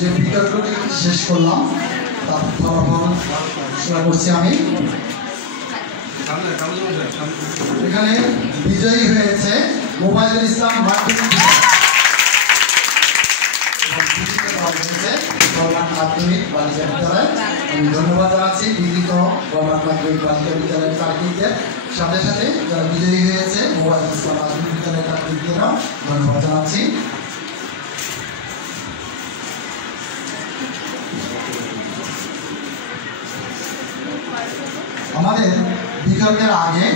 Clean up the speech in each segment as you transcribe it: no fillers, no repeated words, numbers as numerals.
যে বিতর্কটি শেষ করলাম তার ফলাফল ঘোষণা করছি আমি। এখানে বিজয়ী হয়েছে মোবাইদুল ইসলাম মাধ্যমিক বালিকা বিদ্যালয়। আমি ধন্যবাদ জানাচ্ছি বিজিত গভর্নমেন্ট মাধ্যমিক বালিকা বিদ্যালয়ের তার্কিকদের, সাথে সাথে যারা বিজয়ী হয়েছে মোবাইদুল ইসলাম মাধ্যমিক বিদ্যালয়ের তার্কিকদেরও ধন্যবাদ জানাচ্ছি। আমাদের বিতর্কের আগে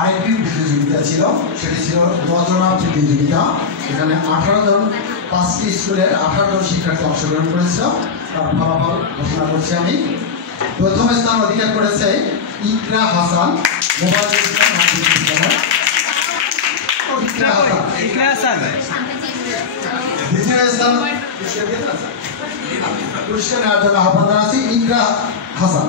আরেকটি প্রতিযোগিতা ছিল, সেটি ছিল রচনা প্রতিযোগিতা। এখানে 18 জন 5টি স্কুলের 18 জন শিক্ষার্থী অংশগ্রহণ করেছিল। তার ফলাফল ঘোষণা করছি আমি। প্রথম স্থান অধিকার করেছে ইকরা হাসান, মোবাইদুল ইসলাম মাধ্যমিক বিদ্যালয়। দ্বিতীয় স্থান পুরস্কার নেওয়ার জন্য আহ্বান জানাচ্ছি ইকরা হাসান।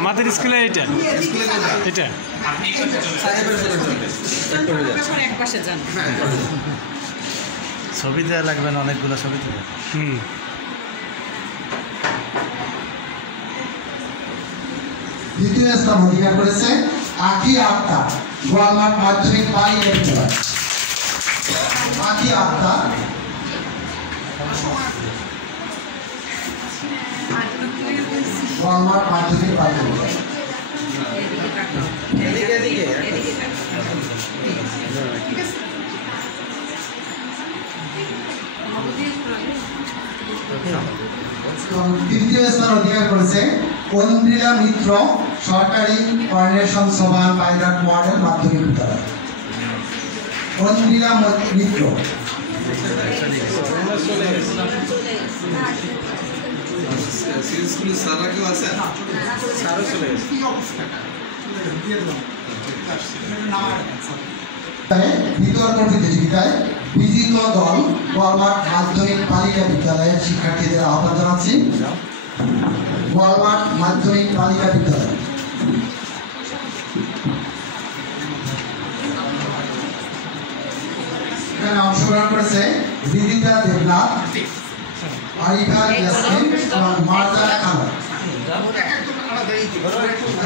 আমাদের স্কুলে এটা ছবি দেওয়া লাগবে না, অনেকগুলো ছবি দেবে। দ্বিতীয় স্থান অধিকার করেছে আকি আক্তার, গোয়ালমাঠ মাধ্যমিক বালিকা বিদ্যালয়। আকি আক্তার গোয়ালমাঠ মাধ্যমিক বালিকা বিদ্যালয়। তৃতীয় স্থান অধিকার করেছে ঐন্দ্রিলা মিত্র, সরকারি কর্নেশন সভান পাইলট মডেল মাধ্যমিক বিদ্যালয়। ঐন্দ্রিলা মিত্র। বিতর্ক প্রতিযোগিতায় বিজিত দল গোয়ালমাঠ মাধ্যমিক বালিকা বিদ্যালয়ের শিক্ষার্থীদের আহ্বান জানাচ্ছি। গোয়ালমাঠ মাধ্যমিক বালিকা বিদ্যালয়। এখানে অংশগ্রহণ করেছে বিদিতা দেবনাথ, আরিফা ইয়াসমিন এবং মারজানা খান।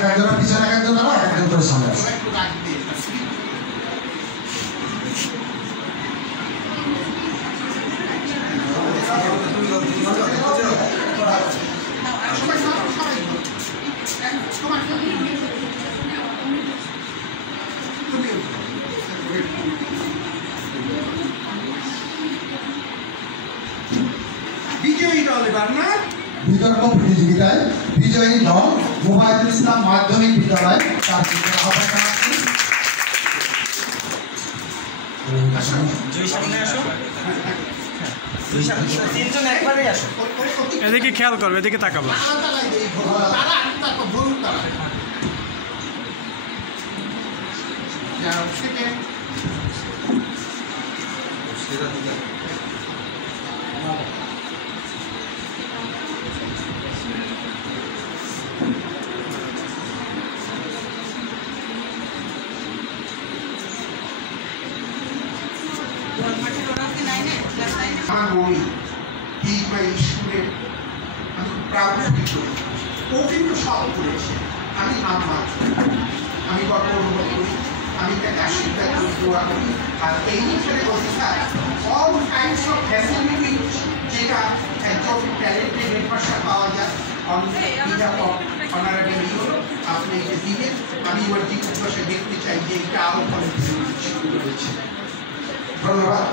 একজন পিছনে একজন দাঁড়া, একজন করে সামনে আসে। বিতর্ক প্রতিযোগিতায় বিজয়ী দল মোবাইদুল ইসলাম মাধ্যমিক বিদ্যালয়। তার আহ্বান জানাচ্ছি। এদিকে খেয়াল করবে, এদিকে তাকাবো। আমার বই এই বা স্কুলের আমি প্রাপ্তি করি, ও কিন্তু সব করেছে। আমি নাম মাত্র, আমি গর্ব অনুভব করি, আমি তাকে আশীর্বাদ করি, দোয়া করি। আর এই হিসেবে অধিকার অল কাইন্ডস অফ ফ্যাসিলিটি যেটা একজন ট্যালেন্টেড হেডমাস্টার পাওয়া যায় অনারেবল হলো আপনি যে দিবেন। আমি ওর জিজ্ঞাসা দেখতে চাই যে এটা আরো অনেক শুরু রয়েছে। ধন্যবাদ।